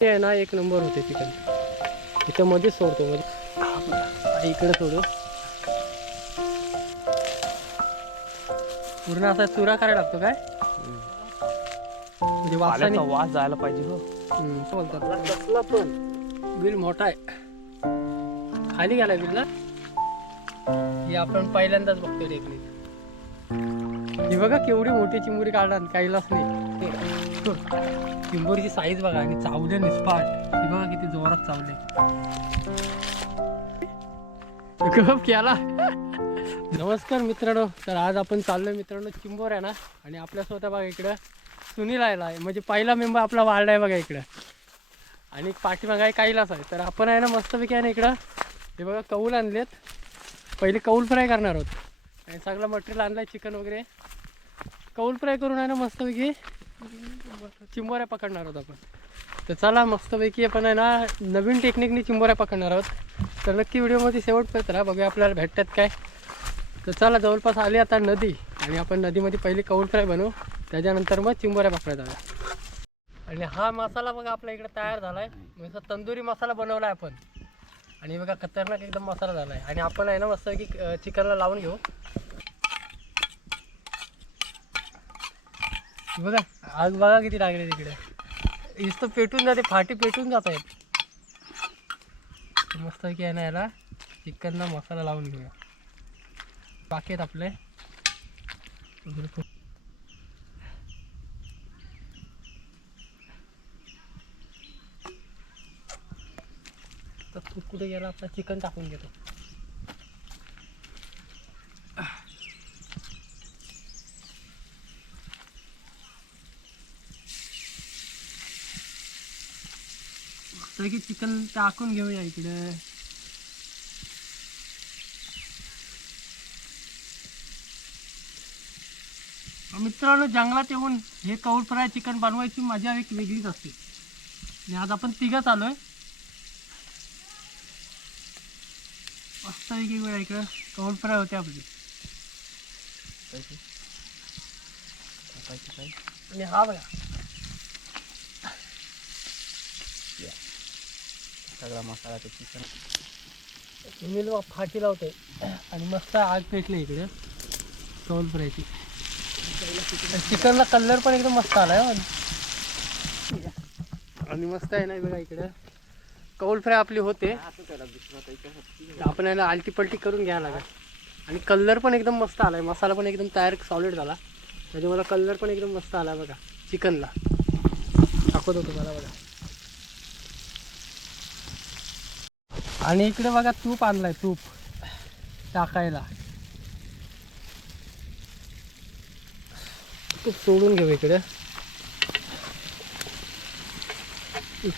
ते आहे ना एक नंबर होते चिकन इथं मध्येच सोडतो मध्ये आणि इकडे सोडू. पूर्ण असा चुरा करायला लागतो काय? म्हणजे वासाने पाण्याचा वास जायला पाहिजे हो. बोलतात कसला पण बिल मोठा आहे. खाली गेलाय बिलला. ही आपण पहिल्यांदाच बघतोय टेक्निक ही बघा केवढी मोठी चिंबोरी काढणार काहीलाच नाही. चिंबोरीची साईज बघा आणि चावले निस्पाट हे बघा किती जोरात चावले. गप केला. नमस्कार मित्रांनो. तर आज आपण चाललोय मित्रांनो चिंबोर आहे ना आणि आपल्या स्वतः बघा इकडं सुनील आयला आहे. म्हणजे पहिला मेंबर आपला वाढला आहे बघा इकडं. आणि पाठीमागा आहे काहीलाच आहे. तर आपण आहे ना मस्तपैकी आहे ना इकडं हे बघा कौल आणलेत. पहिले कौल फ्राय करणार आहोत. आणि सगळं मटेरियल आणलं आहे चिकन वगैरे. कौल फ्राय करून आहे ना मस्तपैकी. चिंबोऱ्या पकडणार आहोत आपण. तर चला मस्तपैकी आपण आहे ना नवीन टेक्निकने चिंबोऱ्या पकडणार आहोत. तर नक्की व्हिडिओमध्ये शेवटपर्यंत राहा बघूया आपल्याला भेटतात काय. तर चला जवळपास आली आता नदी आणि आपण नदीमध्ये पहिली कौल फ्राय बनवू. त्याच्यानंतर मग चिंबोऱ्या पकडायला जाऊया. आणि हा मसाला बघा आपल्या इकडे तयार झाला आहे म्हणजे तंदुरी मसाला बनवला आहे आपण. आणि बघा खतरनाक एकदम मसाला झाला आहे आणि आपण आहे ना मस्तपैकी की चिकनला लावून घेऊ. बघा आग बघा किती लागले तिकडे. इथं पेटून जाते फाटी पेटून जात आहेत. मस्तपैकी आहे ना याला चिकनला मसाला लावून घेऊया. बाकी आहेत आपले. तर तू कुठे गेला आपला चिकन टाकून घेतो. की चिकन टाकून घेऊया इकडे. मित्रांनो जंगलात येऊन हे कौल फ्राय चिकन बनवायची मजा एक वेगळीच असते. आणि आज आपण तिघंच आलो आहे मस्त वेगळी वेळ इकडं कौल फ्राय होते आपली. आणि हा बघा. सगळा मसाला ते चिकन मी लोक फाटी लावते. आणि मस्त आग पेटली इकडे. टोल फ्रायची चिकनला कलर पण एकदम मस्त आला हो. आणि मस्त आहे ना बघा इकडे. कौल फ्राय आपली होते. आपण याला आलटी पलटी करून घ्यायला लागेल. आणि कलर पण एकदम मस्त आलाय. मसाला पण एकदम तयार सॉलिड झाला. त्याच्यामुळे कलर पण एकदम मस्त आला बघा चिकनला दाखवत होतो मला बघा. आणि इकडे बघा तूप आणलाय तूप. टाकायला. तूप सोडून घेऊ इकडे.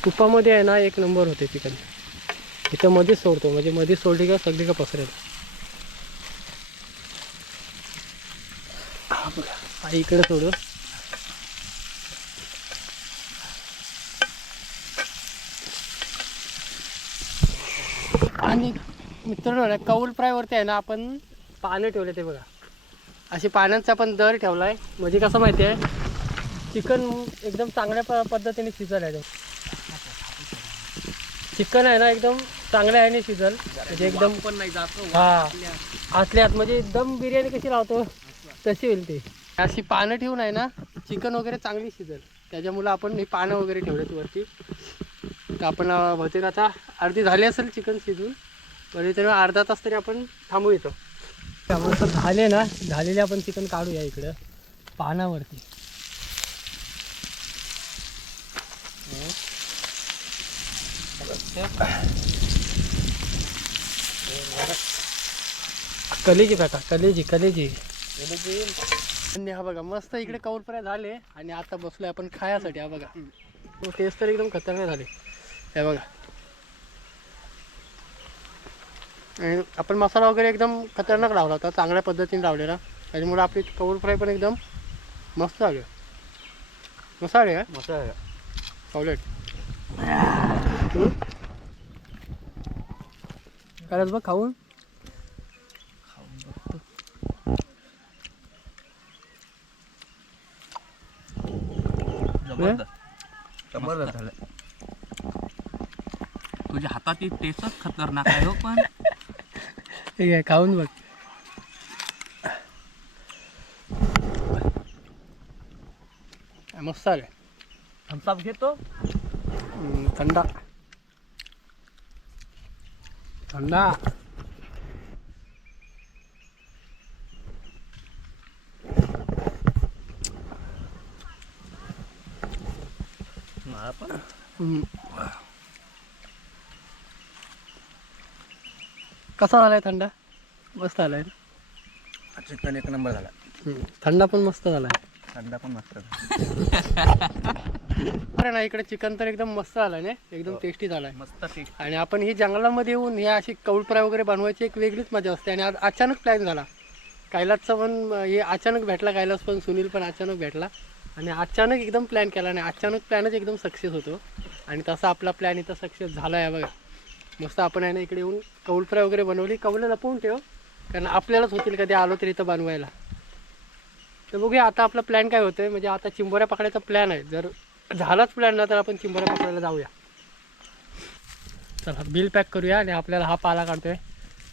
तुपामध्ये आहे ना एक नंबर होते चिकन. इथं मध्येच सोडतो म्हणजे मध्ये सोडली का सगळी का पसरेल. हा बघा इकडे सोडू. आणि मित्रांनो ना कौल फ्रायवरती आहे ना आपण पानं ठेवले ते बघा. असे पाण्याचा पण दर ठेवला आहे म्हणजे कसं माहिती आहे? चिकन एकदम चांगल्या प पद्धतीने शिजल आहे चिकन आहे ना एकदम चांगल्या ह्याने शिजल. म्हणजे एकदम पण नाही जातो हा. आतल्या आत म्हणजे एकदम बिर्याणी कशी लावतो तशी होईल ती. अशी पानं ठेवून आहे ना चिकन वगैरे चांगली शिजल. त्याच्यामुळं आपण ही पानं वगैरे ठेवलेत वरती. तर आपण बहुतेक आता अर्धी झाली असेल चिकन शिजून. म्हणजे तरी अर्धा तास तरी आपण थांबू येतो त्यामुळे तर झाले ना झालेले आपण चिकन काढूया इकडं पानावरती. कलेजी काका कलेजी कलेजी. कलेजी हा बघा मस्त इकडे कौल झाले आणि आता बसलोय आपण खायासाठी हा बघा. टेस्ट तर एकदम खतरनाक झाले. हे बघा. आणि आपण मसाला वगैरे एकदम खतरनाक लावला होता चांगल्या पद्धतीने लावलेला. त्याच्यामुळे आपली कौल फ्राय पण एकदम मस्त आले मसाला चॉकलेट करायच बघ खाऊन? जबरदस्त. जबरदस्त झालं तुझ्या हाताची टेस्टच खतरनाक आहे हो पण ठीक आहे खाऊन बघ मस्त आले थम्सअप घेतो हम्म, थंडा थंडा मला पण हम्म. कसा झालाय थंडा? मस्त आलाय ना? चिकन एक नंबर झाला. हम्म. थंडा पण मस्त झालाय. थंडा पण मस्त झाला. अरे ना इकडे चिकन तर एकदम मस्त झालाय ना? एकदम टेस्टी झालाय. मस्त टेस्ट आणि आपण ही जंगलामध्ये येऊन हे अशी कौल फ्राय वगैरे बनवायची एक वेगळीच मजा असते. आणि आज अचानक प्लॅन झाला. कैलासचा पण अं, हे अचानक भेटला कैलास पण सुनील पण अचानक भेटला. आणि अचानक एकदम प्लॅन केला. आणि अचानक प्लॅनच एकदम सक्सेस होतो. आणि तसा आपला प्लॅन इथं सक्सेस झाला आहे बघा. मस्त आपण आहे ना इकडे येऊन कौल फ्राय वगैरे बनवली. कौलं लपवून ठेव. कारण आपल्यालाच होतील कधी आलो तरी इथं बनवायला. तर बघूया आता आपला प्लॅन काय होतोय. म्हणजे आता चिंबोऱ्या पकडायचा प्लॅन आहे. जर झालाच प्लॅन ना तर आपण चिंबोऱ्या पकडायला जाऊया. चला बिल पॅक करूया आणि आपल्याला हा पाला काढतोय.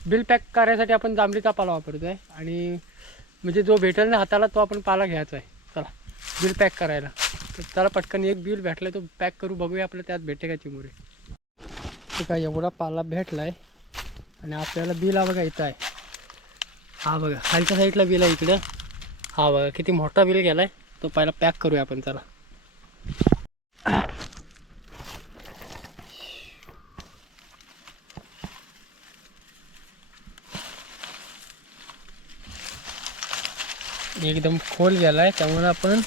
बिल पॅक करायसाठी आपण जांभळीचा पाला वापरतोय. आणि म्हणजे जो भेटेल ना हाताला तो आपण पाला घ्यायचा आहे. चला बिल पॅक करायला. तर चला पटकन एक बिल भेटलं तो पॅक करू. बघूया आपलं त्यात भेटे का चिंबोरे. बघा एवढा पाला भेटला आहे आणि आपल्याला बिल बघा इथं आहे. हा बघा खालच्या साईडला बिल आहे इकडं. हा बघा किती मोठा बिल गेला आहे तो पहिला पॅक करूया आपण त्याला एकदम खोल गेला आहे त्यामुळे आपण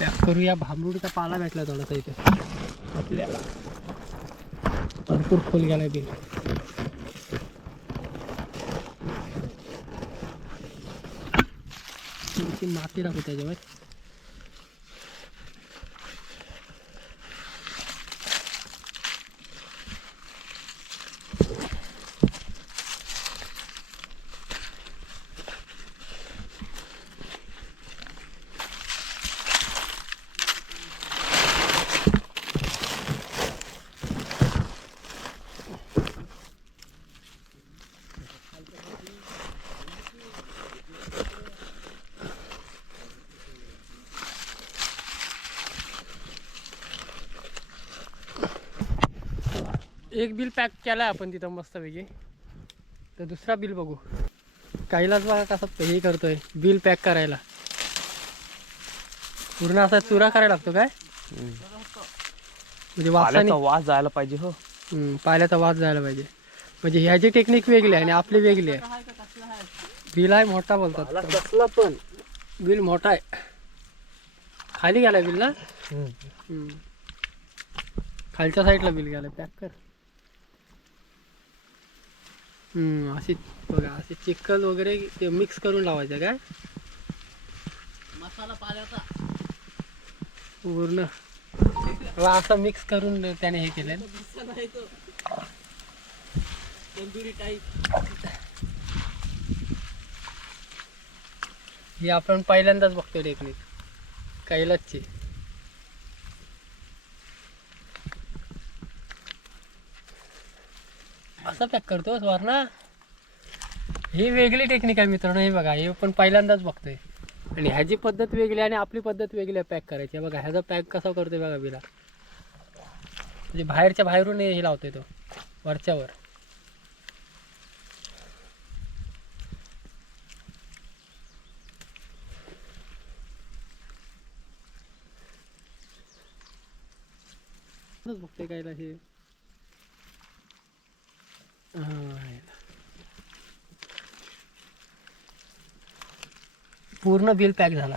पॅक करूया. भांबरुडीचा पाला भेटला थोडासा इथे. आपल्याला. भरपूर खोल गेलाय येईल थोडीशी माती टाकू त्याच्यावर. एक बिल पॅक केला आपण तिथं मस्तपैकी. तर दुसरा बिल बघू. काहीलाच बघा कसं हे करतोय बिल पॅक करायला. पूर्ण असा चुरा करायला लागतो काय? म्हणजे वासाने वास जायला पाहिजे हो. हम्म, पाल्याचा वास जायला पाहिजे. म्हणजे ह्याची टेक्निक वेगळी आहे आणि आपली वेगळी आहे. बिल आहे मोठा बोलतात. कसला पण. बिल मोठा आहे. खाली गेला बिल ना. खालच्या साईडला बिल गेलं पॅक कर. हम्म, अशी बघा असे चिकन वगैरे ते मिक्स करून लावायचं काय? मसाला पाल्याचा. पूर्ण. असं मिक्स करून त्याने हे केलं तंदुरी टाईप ही आपण पहिल्यांदाच बघतोय टेक्निक कैलासची. असं पॅक करतो वरना? ही वेगळी टेक्निक आहे मित्रांनो हे बघा हे पण पहिल्यांदाच बघतोय. आणि ह्याची पद्धत वेगळी आणि आपली पद्धत वेगळी आहे पॅक करायची. बघा ह्याचा पॅक कसा करतोय बघा बिला. म्हणजे बाहेरच्या बाहेरून हे लावतोय तो वरच्यावर बघते कायला हे? पूर्ण बिल पॅक झाला.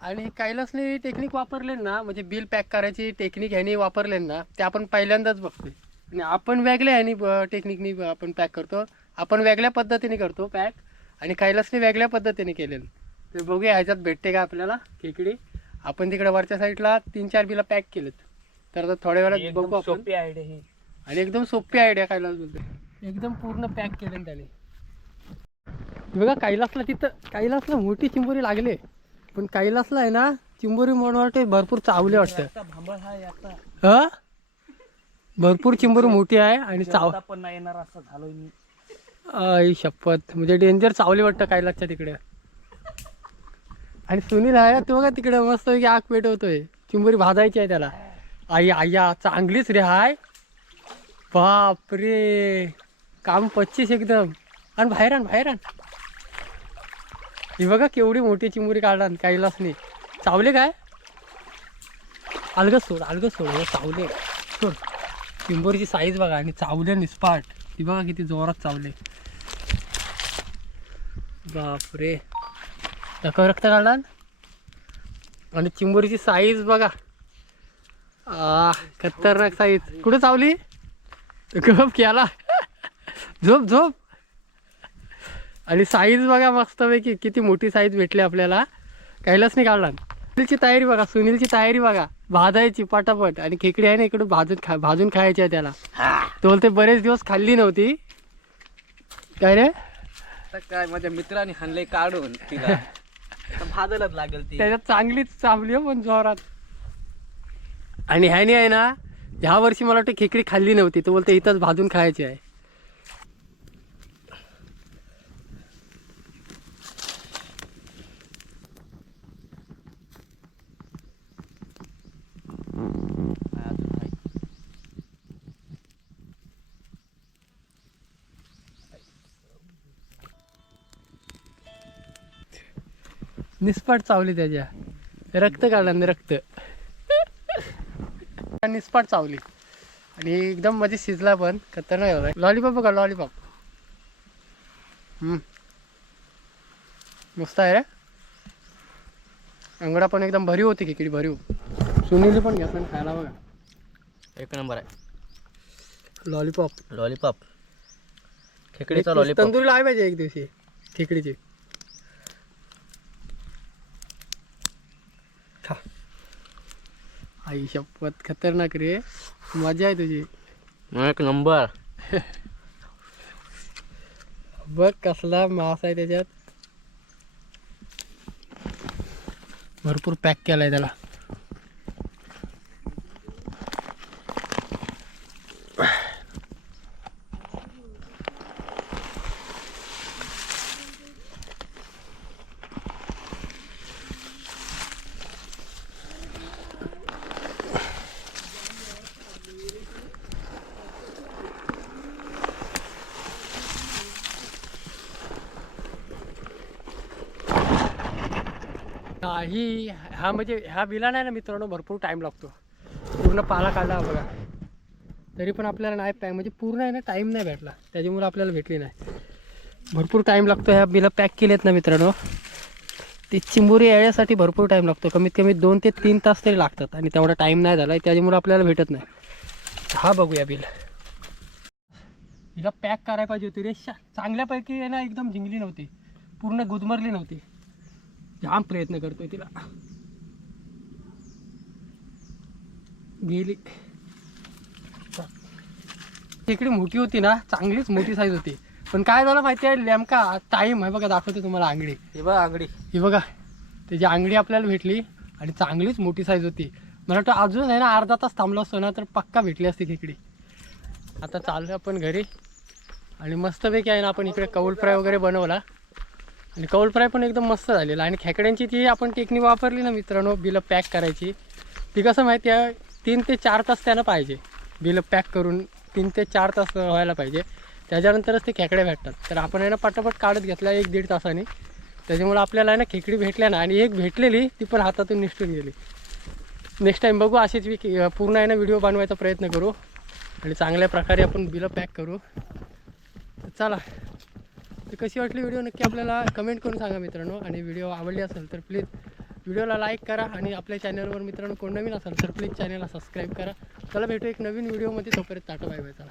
आणि कैलासने टेक्निक वापरले ना म्हणजे बिल पॅक करायची टेक्निक ह्यानी वापरले ना ते आपण पहिल्यांदाच बघतोय. आणि आपण वेगळ्या ह्यानी टेक्निकनी आपण पॅक करतो. आपण वेगळ्या पद्धतीने करतो पॅक आणि कैलासने वेगळ्या पद्धतीने केलेलं. ते बघूया ह्याच्यात भेटते का आपल्याला? खेकडी. आपण तिकडे वरच्या साईडला तीन चार बिला पॅक केलेत. तर आता थोड्या वेळात बघू आपण. सोपी आयडिया ही. आणि एकदम सोपी आयडिया कैलास बोलते एकदम पूर्ण पॅक केलं त्याने. बघा कैलासला तिथं कैलासला मोठी चिंबोरी लागली. पण कैलासला आहे ना चिंबोरी म्हणून वाटते भरपूर चावले वाटतं. हा भरपूर चिंबोरी मोठी आहे आणि चाव पण नाही येणार असं झालोय मी. आई शपथ. म्हणजे डेंजर चावली वाटतं लक्षात तिकडे. आणि सुनील आहे ना, तो बघा तिकडे मस्त की आग पेटवतोय. चिंबोरी भाजायची आहे त्याला. आई आया चांगलीच रे हाय. बापरे. काम पच्चीस एकदम. आणि बाहेर आण बाहेर आण. ही बघा केवढी मोठी चिंबोरी काढला काहीलाच नाही. चावले काय? अलगच सोड अलगच सोड चावले. सोड. चिंबोरीची साईज बघा आणि चावले निस्पाट ती बघा किती जोरात चावले. बापरे. धक्का रक्त काढला आणि चिंबोरीची साईज बघा. आ खतरनाक साईज कुठे चावली? गप केला. झोप झोप. आणि साईज बघा मस्तपैकी. किती मोठी साईज भेटली आपल्याला. काहीलाच नाही काढला सुनीलची तयारी बघा सुनीलची तयारी बघा. भाजायची पटापट. आणि खेकडी आहे ना इकडे भाजून खा भाजून खायची आहे त्याला. तो बोलते बरेच दिवस खाल्ली नव्हती. काय रे? काय माझ्या मित्राने हाणलंय काढून तिला. भाजायलाच लागेल ती. त्याच्यात चांगलीच चांगली हो पण जोरात. आणि ह्याने आहे ना ह्या वर्षी मला वाटतं खेकडी खाल्ली नव्हती. तो बोलते इथंच भाजून खायची आहे हा, अजून आहे. निस्पाट चावली त्याच्या. रक्त काढलं रक्त. निस्पाट चावली. आणि एकदम मध्ये शिजला पण. खतरनाक होता लॉलीपॉप बघा लॉलीपॉप. मस्त आहे रे. अंगडा पण एकदम भरीव होती खिचडी भरीव. सुनील पण घेतला खायला बघा. एक नंबर आहे. लॉलीपॉप लॉलीपॉप खेकडीचा लॉलीपॉप तंदुरी लावाय पाहिजे एक दिवशी खेकडीची. आई शपथ. खतरनाक रे. मजा आहे तुझी. एक नंबर. बघ कसला मांस आहे त्याच्यात. भरपूर पॅक केलाय त्याला. ही हा म्हणजे ह्या बिला नाही ना मित्रांनो भरपूर टाईम लागतो. पूर्ण पाला काढला बघा. तरी पण आपल्याला नाही पॅक म्हणजे पूर्ण आहे ना टाईम नाही भेटला. त्याच्यामुळे आपल्याला भेटली नाही. भरपूर टाईम लागतो ह्या बिला पॅक केलेत ना मित्रांनो. ती चिंबोरी येण्यासाठी भरपूर टाईम लागतो. कमीत कमी दोन ते तीन तास तरी लागतात आणि तेवढा टाईम नाही झाला त्याच्यामुळे आपल्याला भेटत नाही. हा बघूया बिल. हिला पॅक करायला पाहिजे होती रे. चांगल्यापैकी आहे ना एकदम जिंकली नव्हती. पूर्ण गुदमरली नव्हती. जाम प्रयत्न करतोय तिला. गेली. इकडे मोठी होती ना चांगलीच मोठी साईज होती. पण काय झालं माहिती आहे? नेमका टाईम आहे बघा दाखवतो तुम्हाला आंगडी. हे बघ आंगडी. ही बघा त्याची आंगडी आपल्याला भेटली आणि चांगलीच मोठी साईज होती. मला वाटतं अजून आहे ना अर्धा तास थांबलो असतो ना तर पक्का भेटली असती खेकडी. आता चाललो आपण घरी. आणि मस्तपैकी आहे ना आपण इकडे कौल फ्राय वगैरे बनवला. आणि कौल फ्राय पण एकदम मस्त झालेला. आणि खेकड्यांची ती आपण टेक्निक वापरली ना मित्रांनो बिलं पॅक करायची. ती कसं माहिती आहे तीन ते चार तास त्यानं पाहिजे. बिलं पॅक करून तीन ते चार तास व्हायला पाहिजे. त्याच्यानंतरच ते खेकडे भेटतात. तर आपण आहे ना पटापट काढत घेतला एक दीड तासाने. त्याच्यामुळे आपल्याला आहे ना खेकडी भेटल्या ना आणि एक भेटलेली ती पण हातातून निसटून गेली. नेक्स्ट टाईम बघू अशीच वी पूर्ण आहे ना व्हिडिओ बनवायचा प्रयत्न करू. आणि चांगल्या प्रकारे आपण बिलं पॅक करू. तर चला. तर कशी वाटली व्हिडिओ? नक्की आपल्याला कमेंट करून सांगा मित्रांनो. आणि व्हिडिओ आवडली असेल तर प्लीज व्हिडिओला लाईक करा आणि आपल्या चॅनलवर मित्रांनो कोण नवीन असेल तर प्लीज चॅनलला सबस्क्राईब करा. चला भेटू एक नवीन व्हिडिओमध्ये तोपर्यंत टाटा बाय बाय चला.